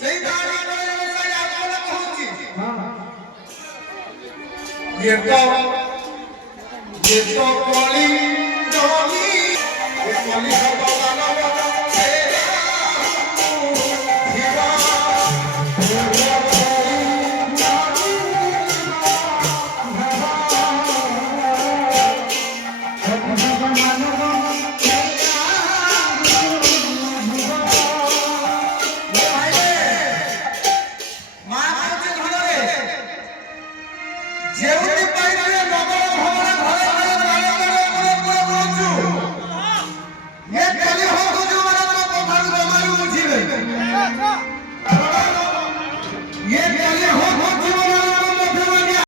ସେଇ ତାରି ଅନୁସାରେ ଆପଣ କହୁଛି ये तो कली डोली ये कली भगवान तेरा जीवा